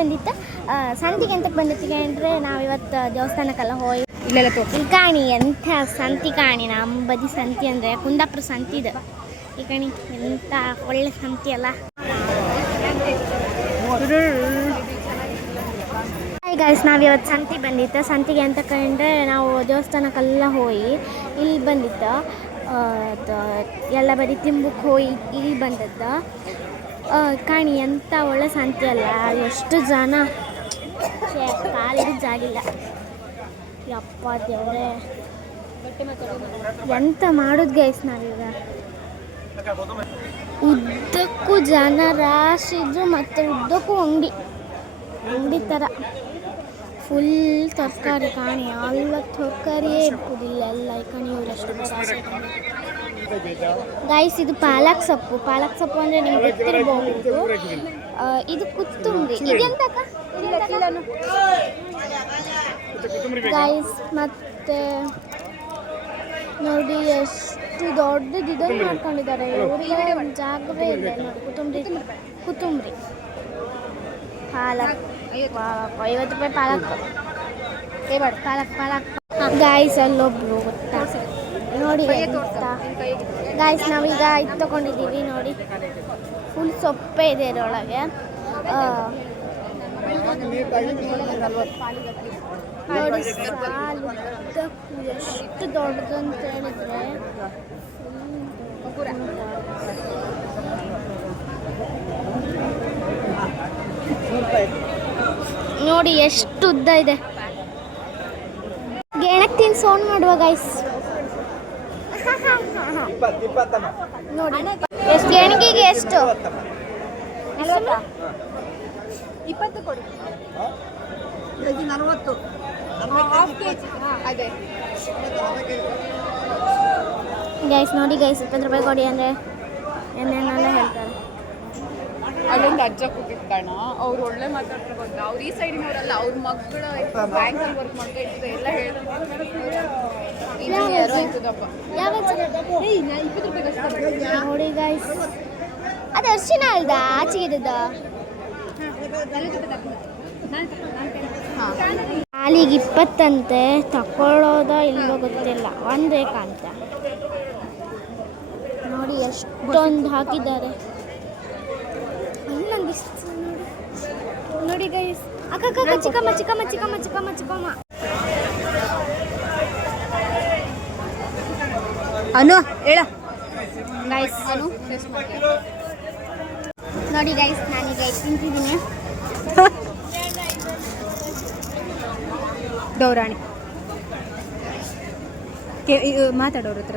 ಬಂದಿತ್ತು? ಸಂತಿಗೆ ಎಂತಕ್ಕೆ ಬಂದಿತ್ತು ಅಂದರೆ ನಾವು ಇವತ್ತು ದೇವಸ್ಥಾನಕ್ಕೆಲ್ಲ ಹೋಗಿ ಇಲ್ಲೆಲ್ಲ ತೋರಿಸಿ ಈ ಕಾಣಿ ಎಂಥ ಸಂತಿ ಕಾಣಿ ನಮ್ಮ ಬದಿ ಸಂತಿ ಅಂದರೆ ಕುಂದಾಪುರ ಸಂತಿ ಇದು. ಈ ಕಾಣಿ ಎಂಥ ಒಳ್ಳೆ ಸಂತಿ ಅಲ್ಲ. ಹಾಯ್ ಗೈಸ್ ನಾವು ಇವತ್ತು ಸಂತಿ ಬಂದಿತ್ತು. ಸಂತಿಗೆ ಅಂತ ಕಂಡ್ರೆ ನಾವು ದೇವಸ್ಥಾನಕ್ಕೆಲ್ಲ ಹೋಗಿ ಇಲ್ಲಿ ಬಂದಿತ್ತು. ಎಲ್ಲ ಬರೀ ತಿಂಬಕ್ಕೆ ಹೋಗಿ ಇಲ್ಲಿ ಬಂದದ್ದು. ಕಾಣಿ ಎಂಥ ಒಳ್ಳೆ ಶಾಂತಿ ಅಲ್ಲ. ಎಷ್ಟು ಜನ? ಕಾಲಿಗೆ ಜಾಗಿಲ್ಲ. ಯಪ್ಪ ದೇವ್ರೆ. ಎಂತ ಮಾಡೋದು ಗೈಸ್ ನಾವೀಗ? ಉದ್ದಕ್ಕೂ ಜನ ರಾಶಿ ಇದ್ರು ಮತ್ತೆ ಉದ್ದಕ್ಕೂ ಅಂಗಡಿ. ಅಂಗಡಿ ಥರ ಫುಲ್ ತರಕಾರಿ ಕಾಣಿ. ಎಲ್ಲ ತರಕಾರಿಯೇ ಇರ್ಬೋದಿಲ್ಲ ಎಲ್ಲ ಕಾಣಿ ಇವರಷ್ಟು ಗೈಸ್ ಇದು ಪಾಲಕ್ ಸೊಪ್ಪು. ಪಾಲಕ್ ಸೊಪ್ಪು ಅಂದ್ರೆ ನಿಮ್ಗೆ ಗೊತ್ತಿರಬಹುದು ಇದು ಕುತ್ತುಂಬರಿ. ಇದೆಂತ ಗೈಸ್ ಮತ್ತೆ ನೋಡಿ ಎಷ್ಟು ದೊಡ್ಡದು ಇದನ್ನು ಮಾಡ್ಕೊಂಡಿದ್ದಾರೆ. ಜಾಗವೇ ಇದೆ ನೋಡಿ. ಕುತ್ತುಂಬರಿ. ಕೊತ್ತಂಬರಿ. ಪಾಲಕ್. ಪಾಲಕ್. ಐವತ್ತು ರೂಪಾಯಿ ಪಾಲಕ್. ಪಾಲಕ್ ಪಾಲಕ್. ಗಾಯ್ಸ್ ಅಲ್ಲೊಬ್ರು ಗೊತ್ತಾ? ನೋಡಿ ಗಾಯ್ಸ್ ನಾವೀಗ ಇದು ತೊಗೊಂಡಿದ್ದೀವಿ ನೋಡಿ. ಫುಲ್ ಸೊಪ್ಪೆ ಇದೆ ಇದರೊಳಗೆ. ಆ, ನೋಡಿ ಸಾಲು ಎಷ್ಟು ದೊಡ್ಡದು ಅಂತ ಹೇಳಿದ್ರೆ ನೋಡಿ ಎಷ್ಟು ಉದ್ದ ಇದೆ. ಗೆಣಕ್ ತಿನ್ ಸೌಂಡ್ ಮಾಡುವ ಗೈಸ್ ನೋಡಿ. ಎಷ್ಟು ಗೆಣಗಿಗೆ ಎಷ್ಟು? ಇಪ್ಪತ್ತು ಕೊಡಿ. ನಲವತ್ತು. ಅದೇ. ಗೈಸ್ ನೋಡಿ ಗೈಸ್ ಇಪ್ಪತ್ತು ರೂಪಾಯಿ ಕೊಡಿ ಅಂದರೆ ಏನೇನೆಲ್ಲ ಹೇಳ್ತಾರೆ. ಅಲ್ಲೊಂದು ಅಜ್ಜ ಕೂತಿರ್ತಾಣ ಅವ್ರು ಒಳ್ಳೆ ಮಾತಾಡ್ತಾರೆ ಗೊತ್ತಾ? ಅವ್ರು ಈ ಸೈಡಿನವರಲ್ಲ ಅವ್ರ ಮಕ್ಕಳ ಬ್ಯಾಂಕಲ್ಲಿ ವರ್ಕ್ ಮಾಡ್ತಾ ಇರ್ತದೆ ಎಲ್ಲ ಇಪ್ಪತ್ತು ರೂಪಾಯಿ ನೋಡಿ ಗೈಸ್ ಅದು ಅರ್ಶಿನ ಅಲ್ದ? ಆಚೆಗೆ ಅಲ್ಲಿಗೆ ಇಪ್ಪತ್ತಂತೆ ತಕೊಳ್ಳೋದ ಇಲ್ವೋ ಗೊತ್ತಿಲ್ಲ. ಒಂದೇ ಕಾಂತ ನೋಡಿ ಎಷ್ಟೊಂದು ಹಾಕಿದ್ದಾರೆ. ಅಲ್ಲೊಂದು ನೋಡಿ ನೋಡಿ ಗೈಸ್ ಅಕ್ಕ ಅಕ್ಕ, ಚಿಕ್ಕಮ್ಮ ಚಿಕ್ಕಮ್ಮ ಚಿಕ್ಕಮ್ಮ ಚಿಕ್ಕಮ್ಮ ಚಿಕ್ಕಮ್ಮ. ಅನು ಹೇಳ. ಗೈಸ್ ಅನು ನೋಡಿ ಗೈಸ್ ನಾನೀಗ ತಿಂತಿದ್ದೀನಿ ದೌರಾಣಿ ಮಾತಾಡೋರ ಹತ್ರ